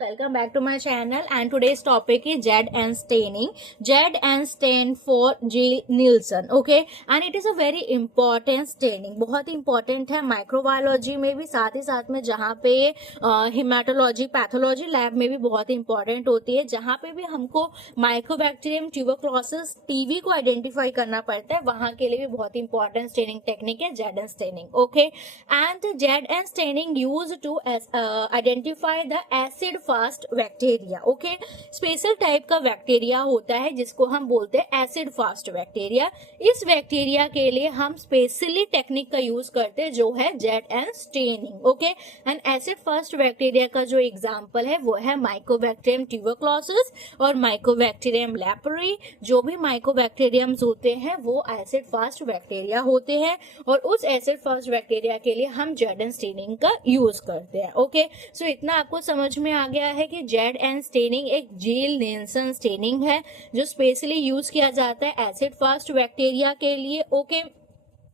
Welcome back to my channel and today's topic is ZN staining. ZN stand for Jill Nielsen, okay? And it is a very important staining. बहुत ही important है microbiology में भी, साथ ही साथ में जहाँ पे हिमेटोलॉजी पैथोलॉजी लैब में भी बहुत ही इंपॉर्टेंट होती है, जहाँ पे भी हमको माइक्रोबैक्टीरियम ट्यूबरक्लोसिस टीवी को आइडेंटिफाई करना पड़ता है, वहां के लिए भी बहुत ही इंपॉर्टेंट स्टेनिंग टेक्निक है ZN staining, okay? And ZN staining use to identify the acid fast bacteria, okay? Special type का बैक्टीरिया होता है जिसको हम बोलते हैं एसिड फास्ट बैक्टीरिया। इस बैक्टीरिया के लिए हम स्पेशली टेक्निक का यूज करते हैं जो है ZN staining, okay? And acid fast bacteria का जो एग्जांपल है वो है माइकोबैक्टीरियम ट्यूबरक्लोसिस और माइकोबैक्टीरियम लेप्री। जो भी माइकोबैक्टीरियम्स होते हैं वो एसिड फास्ट बैक्टीरिया होते हैं और उस एसिड फास्ट बैक्टीरिया के लिए हम ZN स्टेनिंग का यूज करते हैं, ओके? सो इतना आपको समझ में आ गया है कि ZN स्टेनिंग एक जिल निल्सन स्टेनिंग है जो स्पेशली यूज किया जाता है एसिड फास्ट बैक्टीरिया के लिए, ओके?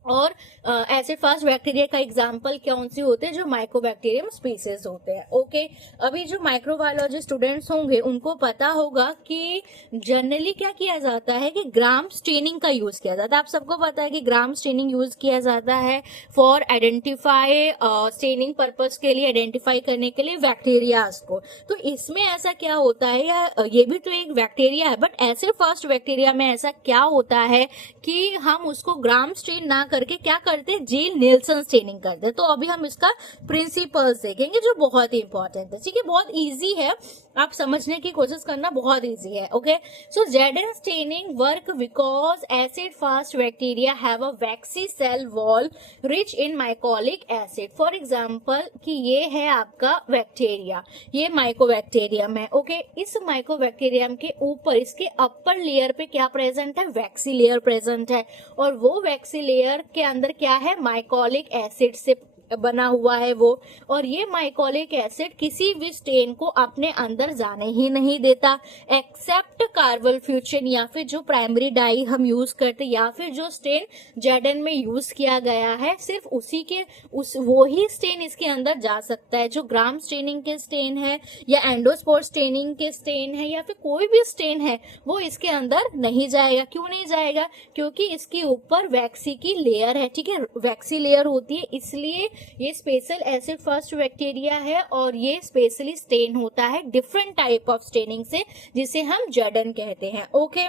और एसिड फास्ट बैक्टीरिया का एग्जांपल कौन से होते हैं? जो माइकोबैक्टीरियम स्पीसीज होते हैं, ओके? अभी जो माइक्रोबायोलॉजी स्टूडेंट्स होंगे उनको पता होगा कि जनरली क्या किया जाता है कि ग्राम स्टेनिंग का यूज किया जाता है। आप सबको पता है कि ग्राम स्टेनिंग यूज किया जाता है फॉर आइडेंटिफाई स्टेनिंग पर्पज के लिए, आइडेंटिफाई करने के लिए बैक्टीरियाज को। तो इसमें ऐसा क्या होता है, या ये भी तो एक बैक्टीरिया है, बट एसिड फास्ट बैक्टीरिया में ऐसा क्या होता है कि हम उसको ग्राम स्टेन ना करके क्या करते हैं, जिल निल्सन स्टेनिंग करते हैं। तो अभी हम इसका प्रिंसिपल्स देखेंगे जो बहुत ही इंपॉर्टेंट है, ठीक है? बहुत इजी है, आप समझने की कोशिश करना, बहुत इजी है, okay? So ZN staining work because acid fast bacteria have a waxy cell wall rich in mycolic acid. For example कि ये है आपका बैक्टीरिया, ये माइकोबैक्टीरियम है, ओके? इस माइकोबैक्टीरियम के ऊपर, इसके अपर लेयर पे क्या प्रेजेंट है? वैक्सी लेयर प्रेजेंट है। और वो वैक्सी लेयर के अंदर क्या है? माइकोलिक एसिड से बना हुआ है वो। और ये माइकोलिक एसिड किसी भी स्टेन को अपने अंदर जाने ही नहीं देता, एक्सेप्ट कार्बल फ्यूजन या फिर जो प्राइमरी डाई हम यूज करते, या फिर जो स्टेन ZN में यूज किया गया है, सिर्फ उसी के वो ही स्टेन इसके अंदर जा सकता है। जो ग्राम स्टेनिंग के स्टेन है या एंडोस्पोर स्टेनिंग के स्टेन है या फिर कोई भी स्टेन है, वो इसके अंदर नहीं जाएगा। क्यों नहीं जाएगा? क्योंकि इसके ऊपर वैक्सी की लेयर है, ठीक है? वैक्सी लेयर होती है, इसलिए ये स्पेशल एसिड फर्स्ट बैक्टीरिया है और ये स्पेशली स्टेन होता है डिफरेंट टाइप ऑफ स्टेनिंग से, जिसे हम ZN कहते हैं, ओके?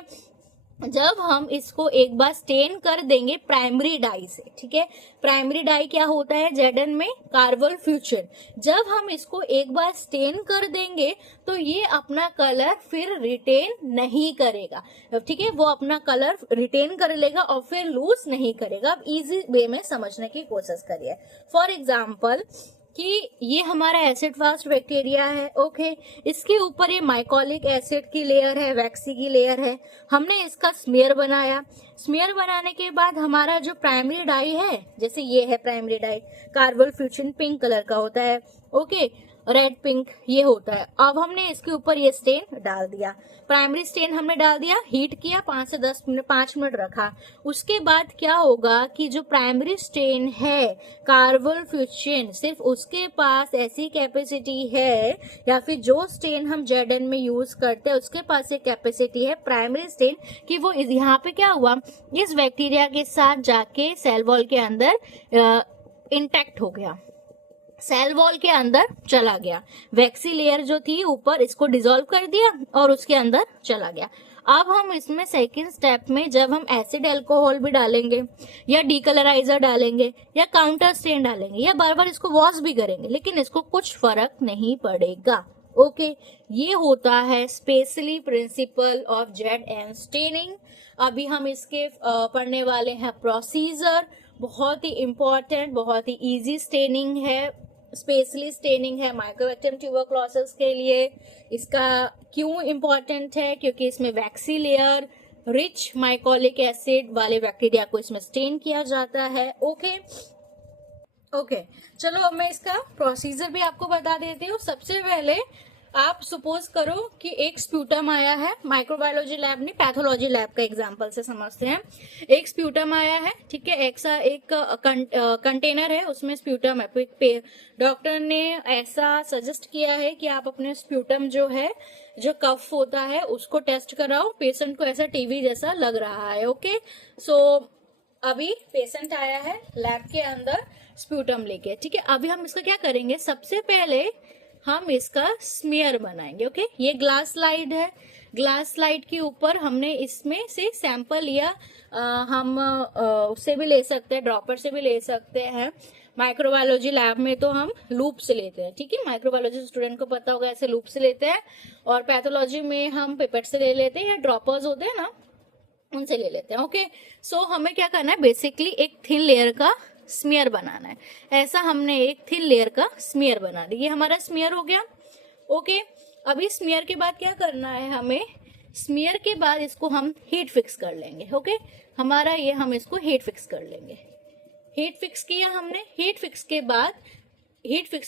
जब हम इसको एक बार स्टेन कर देंगे प्राइमरी डाई से, ठीक है? प्राइमरी डाई क्या होता है ZN में? Carpal fusion. जब हम इसको एक बार स्टेन कर देंगे तो ये अपना कलर फिर रिटेन नहीं करेगा, ठीक है? वो अपना कलर रिटेन कर लेगा और फिर लूज नहीं करेगा। अब इजी वे में समझने की कोशिश करिए। फॉर एग्जाम्पल कि ये हमारा एसिड फास्ट बैक्टीरिया है, ओके? इसके ऊपर ये माइकोलिक एसिड की लेयर है, वैक्सी की लेयर है। हमने इसका स्मेयर बनाया। स्मेयर बनाने के बाद हमारा जो प्राइमरी डाई है, जैसे ये है primary dye, carbol fuchsin pink colour का होता है, ओके? रेड पिंक ये होता है। अब हमने इसके ऊपर ये स्टेन डाल दिया, प्राइमरी स्टेन हमने डाल दिया, हीट किया, 5 से 10 मिनट 5 मिनट रखा। उसके बाद क्या होगा कि जो प्राइमरी स्टेन है कार्बल फ्यूजन, सिर्फ उसके पास ऐसी कैपेसिटी है, या फिर जो स्टेन हम ZN में यूज करते हैं उसके पास एक कैपेसिटी है प्राइमरी स्टेन कि वो यहाँ पे क्या हुआ, इस बैक्टीरिया के साथ जाके सेल वॉल के अंदर इंटैक्ट हो गया, सेल वॉल के अंदर चला गया। वैक्सी लेयर जो थी ऊपर, इसको डिसॉल्व कर दिया और उसके अंदर चला गया। अब हम इसमें सेकेंड स्टेप में जब हम एसिड अल्कोहल भी डालेंगे या डीकलराइजर डालेंगे या काउंटर स्टेन डालेंगे या बार बार इसको वॉश भी करेंगे, लेकिन इसको कुछ फर्क नहीं पड़ेगा, ओके? ये होता है specially principle of ZN staining. अभी हम इसके पढ़ने वाले हैं प्रोसीजर। बहुत ही इंपॉर्टेंट, बहुत ही इजी स्टेनिंग है, स्पेशली स्टेनिंग है माइकोबैक्टीरियम ट्यूबरक्लोसिस के लिए। इसका क्यों इंपॉर्टेंट है? क्योंकि इसमें waxy layer rich mycolic acid वाले बैक्टीरिया को इसमें स्टेन किया जाता है, ओके? ओके, चलो अब मैं इसका प्रोसीजर भी आपको बता देती हूँ। सबसे पहले आप सपोज करो कि एक स्प्यूटम आया है, माइक्रोबायोलॉजी लैब नहीं, पैथोलॉजी लैब का एग्जांपल से समझते हैं। एक स्प्यूटम आया है, ठीक है, एक कंटेनर है, उसमें स्प्यूटम है। डॉक्टर ने ऐसा सजेस्ट किया है कि आप अपने स्प्यूटम जो है, जो कफ होता है, उसको टेस्ट कराओ। पेशेंट को ऐसा टीवी जैसा लग रहा है। ओके, सो अभी पेशेंट आया है लैब के अंदर स्प्यूटम लेके, ठीक है। अभी हम इसका क्या करेंगे, सबसे पहले हम इसका स्मीयर बनाएंगे। ओके, ये ग्लास स्लाइड है, ग्लास स्लाइड के ऊपर हमने इसमें से सैंपल लिया। हम उससे भी ले सकते हैं, ड्रॉपर से भी ले सकते हैं। माइक्रोबायोलॉजी लैब में तो हम लूप से लेते हैं, ठीक है, माइक्रोबायोलॉजी स्टूडेंट को पता होगा, ऐसे लूप से लेते हैं। और पैथोलॉजी में हम पिपेट से ले लेते हैं, या ड्रॉपर्स होते हैं ना, उनसे ले लेते हैं। ओके, सो हमें क्या करना है, बेसिकली एक थिन लेयर का स्मीयर बनाना है। ऐसा हमने एक थिन लेयर का स्मीयर बना दिया, ये हमारा स्मीयर हो गया। ओके, अभी स्मीयर के बाद क्या करना है हमें, स्मीयर के बाद इसको हम हीट फिक्स कर लेंगे। ओके, हमारा ये, हम इसको हीट फिक्स कर लेंगे। हीट फिक्स किया हमने, हीट फिक्स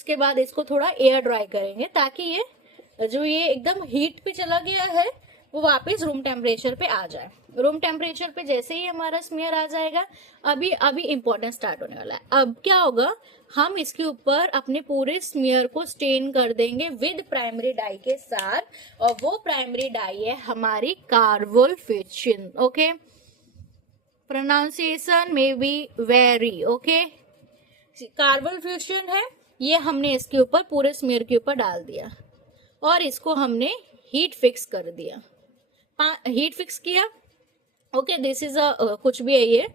के बाद इसको थोड़ा एयर ड्राई करेंगे, ताकि ये जो ये एकदम हीट पे चला गया है वो वापस रूम टेम्परेचर पे आ जाए। रूम टेम्परेचर पे जैसे ही हमारा स्मीयर आ जाएगा, अभी इम्पोर्टेंट स्टार्ट होने वाला है। अब क्या होगा, हम इसके ऊपर अपने पूरे स्मीयर को स्टेन कर देंगे विद प्राइमरी डाई के साथ, और वो प्राइमरी डाई है हमारी कार्बोल्फिशिन। ओके, प्रोनाउंसिएशन में बी वेरी, ओके, कार्बोल्फिशिन है, ये हमने इसके ऊपर पूरे स्मीयर के ऊपर डाल दिया और इसको हमने हीट फिक्स कर दिया। हीट फिक्स किया। ओके, दिस इज कुछ भी है ये,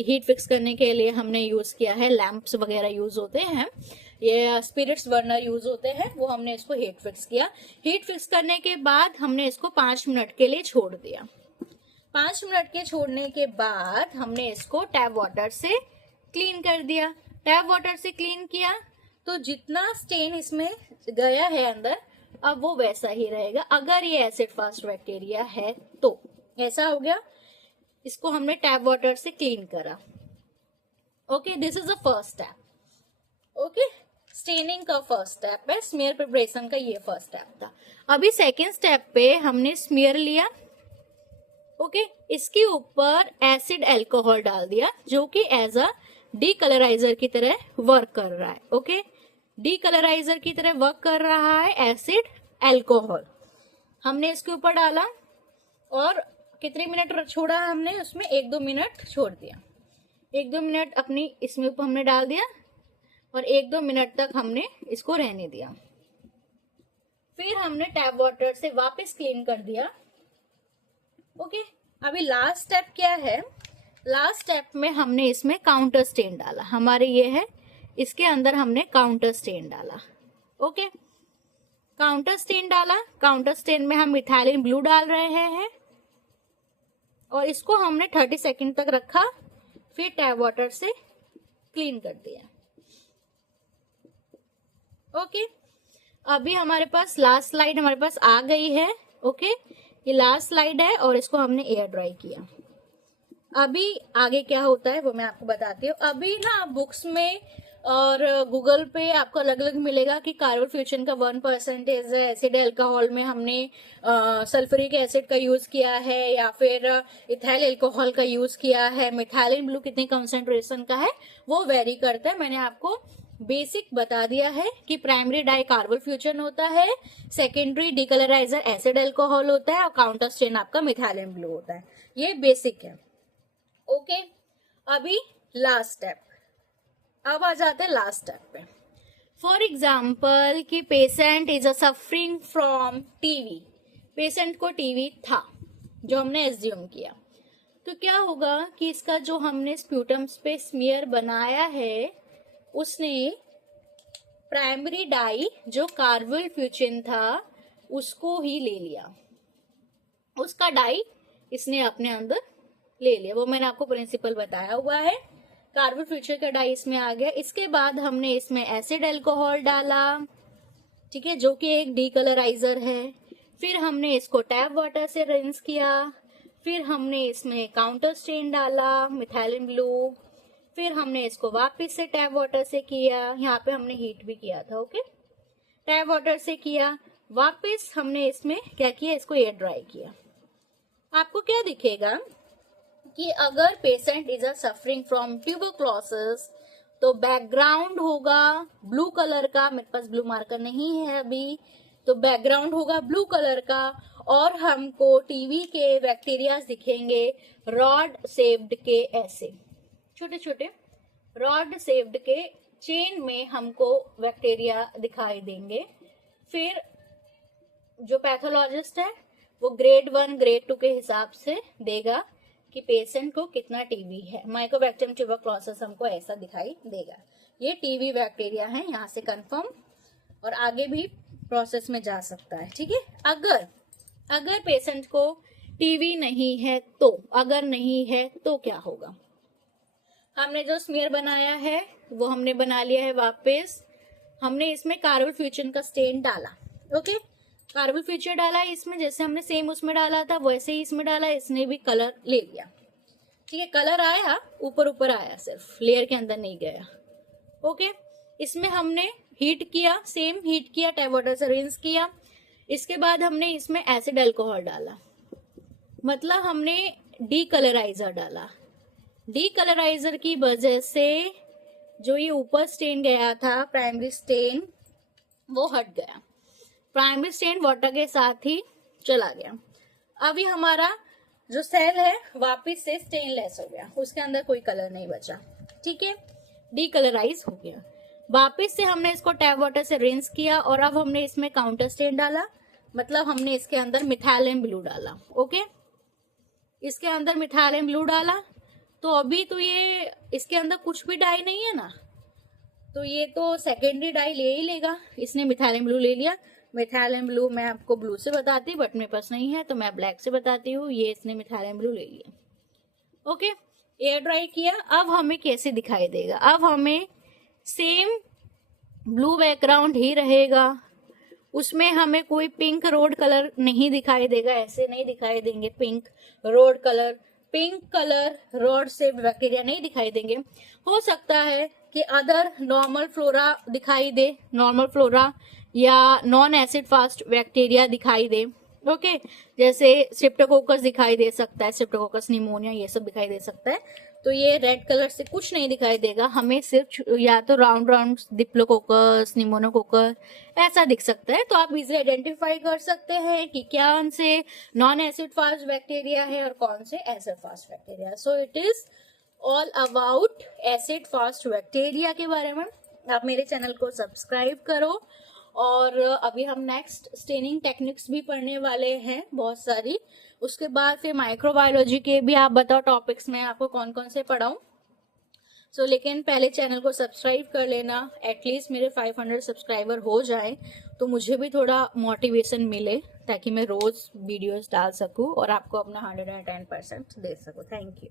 हीट फिक्स करने के लिए हमने यूज किया है, लैंप्स वगैरह यूज होते हैं, ये स्पिरिट्स बर्नर यूज होते हैं, वो हमने इसको हीट फिक्स किया। हीट फिक्स करने के बाद हमने इसको 5 मिनट के लिए छोड़ दिया। 5 मिनट के छोड़ने के बाद हमने इसको टैप वाटर से क्लीन कर दिया। टैप वाटर से क्लीन किया तो जितना स्टेन इसमें गया है अंदर, अब वो वैसा ही रहेगा। अगर ये एसिड फास्ट बैक्टीरिया है तो ऐसा हो गया, इसको हमने टैप वाटर से क्लीन करा। Okay, this is the first step. Okay, staining का फर्स्ट स्टेप है, स्मीयर प्रिपरेशन का ये फर्स्ट स्टेप था। अभी सेकेंड स्टेप पे हमने स्मीयर लिया। ओके, इसके ऊपर एसिड एल्कोहल डाल दिया, जो कि एज अ डीकलराइजर की तरह वर्क कर रहा है। ओके, डीकलराइजर की तरह वर्क कर रहा है एसिड एल्कोहल, हमने इसके ऊपर डाला और कितने मिनट छोड़ा हमने उसमें, 1-2 मिनट छोड़ दिया। 1-2 मिनट अपनी इसमें ऊपर हमने डाल दिया और 1-2 मिनट तक हमने इसको रहने दिया। फिर हमने टैप वाटर से वापस क्लीन कर दिया। ओके, अभी लास्ट स्टेप क्या है, लास्ट स्टेप में हमने इसमें काउंटर स्टेन डाला। हमारे ये है, इसके अंदर हमने काउंटर स्टेन डाला। ओके, काउंटर स्टेन डाला, काउंटर स्टेन में हम मिथाइलिन ब्लू डाल रहे हैं और इसको हमने 30 सेकंड तक रखा, फिर टैप वाटर से क्लीन कर दिया। ओके, अभी हमारे पास लास्ट स्लाइड हमारे पास आ गई है। ओके, ये लास्ट स्लाइड है और इसको हमने एयर ड्राई किया। अभी आगे क्या होता है वो मैं आपको बताती हूँ। अभी ना बुक्स में और गूगल पे आपको अलग अलग मिलेगा कि कार्बोफ्यूचन का 1% है, एसिड अल्कोहल में हमने सल्फ्यूरिक एसिड का यूज किया है या फिर इथाइल अल्कोहल का यूज किया है, मिथाइलिन ब्लू कितनी कंसेंट्रेशन का है वो वेरी करता है। मैंने आपको बेसिक बता दिया है कि प्राइमरी डाई कार्बोफ्यूचन होता है, सेकेंडरी डिकलराइजर एसिड अल्कोहल होता है और काउंटर स्टेन आपका मिथाइलिन ब्लू होता है। ये बेसिक है। ओके, अभी लास्ट स्टेप, अब आ जाते हैं लास्ट स्टेप पे। फॉर एग्जाम्पल कि patient is a suffering from TV, patient को टीवी था जो हमने एज्यूम किया, तो क्या होगा कि इसका जो हमने स्प्यूटम्स पे स्मीयर बनाया है उसने प्राइमरी डाई जो कार्बोफ्यूचिन था उसको ही ले लिया, उसका डाई इसने अपने अंदर ले लिया। वो मैंने आपको प्रिंसिपल बताया हुआ है। कार्बोफ्यूचर का डाई इसमें आ गया। इसके बाद हमने इसमें एसिड अल्कोहल डाला, ठीक है, जो कि एक डीकलराइजर है। फिर हमने इसको टैप वाटर से रिंस किया। फिर हमने इसमें काउंटर स्टेन डाला मिथाइलिन ब्लू। फिर हमने इसको वापस से टैप वाटर से किया, यहाँ पे हमने हीट भी किया था। ओके, टैप वाटर से किया, वापस हमने इसमें क्या किया, इसको एयर ड्राई किया। आपको क्या दिखेगा कि अगर patient is suffering from tuberculosis तो बैकग्राउंड होगा ब्लू कलर का, मेरे पास ब्लू मार्कर नहीं है अभी, तो बैकग्राउंड होगा ब्लू कलर का और हमको टीवी के बैक्टीरियाज दिखेंगे रॉड शेप्ड के, ऐसे छोटे छोटे रॉड शेप्ड के चेन में हमको बैक्टीरिया दिखाई देंगे। फिर जो पैथोलॉजिस्ट है वो ग्रेड 1 ग्रेड 2 के हिसाब से देगा कि पेशेंट को कितना टीबी है। माइकोबैक्टीरियम ट्यूबरक्लोसिस हमको ऐसा दिखाई देगा, ये टीबी बैक्टीरिया है, यहाँ से कंफर्म और आगे भी प्रोसेस में जा सकता है। ठीक है, अगर पेशेंट को टीबी नहीं है तो, अगर नहीं है तो क्या होगा। हमने जो स्मीयर बनाया है वो हमने बना लिया है वापस। हमने इसमें कार्बोफ्यूचन का स्टेन डाला। ओके, कार्बोफ्यूचर डाला इसमें, जैसे हमने सेम उसमें डाला था वैसे ही इसमें डाला, इसने भी कलर ले लिया। ठीक है, कलर आया, ऊपर ऊपर आया, सिर्फ लेयर के अंदर नहीं गया। ओके, इसमें हमने हीट किया, सेम हीट किया, टैप वाटर से रिंस किया। इसके बाद हमने इसमें एसिड अल्कोहल डाला, मतलब हमने डीकलराइजर डाला। डीकलराइजर की वजह से जो ये ऊपर स्टेन गया था प्राइमरी स्टेन वो हट गया, प्राइमरी स्टेन वाटर के साथ ही चला गया। अभी हमारा जो सेल है वापस से स्टेनलेस हो गया, उसके अंदर कोई कलर नहीं बचा। ठीक है, डीकलराइज हो गया। वापस से हमने इसको टैप वाटर से रिंस किया और अब हमने इसमें काउंटर स्टेन डाला, मतलब हमने इसके अंदर मिथाइलिन ब्लू डाला। ओके, इसके अंदर मिथाइलिन ब्लू डाला, तो अभी तो ये इसके अंदर कुछ भी डाई नहीं है ना, तो ये तो सेकेंडरी डाई ले ही लेगा। इसने मिथाइलिन ब्लू ले लिया। मिथाइलिन ब्लू मैं आपको ब्लू से बताती बट मेरे पास नहीं है तो मैं ब्लैक से बताती हूँ। ये इसने मिथाइलिन ब्लू ले लिया। ओके, एयर ड्राई किया। अब हमें कैसे दिखाई देगा, अब हमें सेम ब्लू बैकग्राउंड ही रहेगा, उसमें हमें कोई पिंक रोड कलर नहीं दिखाई देगा, ऐसे नहीं दिखाई देंगे pink road colour, pink colour road से बैक्टीरिया नहीं दिखाई देंगे। हो सकता है कि अदर नॉर्मल फ्लोरा दिखाई दे, नॉर्मल फ्लोरा या नॉन एसिड फास्ट बैक्टीरिया दिखाई दे। ओके, जैसे स्ट्रेप्टोकोकस दिखाई दे सकता है, स्ट्रेप्टोकोकस निमोनिया ये सब दिखाई दे सकता है। तो ये रेड कलर से कुछ नहीं दिखाई देगा, हमें सिर्फ या तो राउंड राउंड डिप्लोकोकस निमोनोकोकस ऐसा दिख सकता है। तो आप इजिली आइडेंटिफाई कर सकते हैं कि कौन से नॉन एसिड फास्ट बैक्टीरिया है और कौन से acid fast bacteria. So it is all about acid fast bacteria के बारे में। आप मेरे चैनल को सब्सक्राइब करो और अभी हम नेक्स्ट स्टेनिंग टेक्निक्स भी पढ़ने वाले हैं बहुत सारी। उसके बाद फिर माइक्रोबायोलॉजी के भी आप बताओ टॉपिक्स में आपको कौन कौन से पढ़ाऊं। सो लेकिन पहले चैनल को सब्सक्राइब कर लेना, एटलीस्ट मेरे 500 सब्सक्राइबर हो जाए तो मुझे भी थोड़ा मोटिवेशन मिले ताकि मैं रोज वीडियोस डाल सकूं और आपको अपना 110% दे सकूं। Thank you.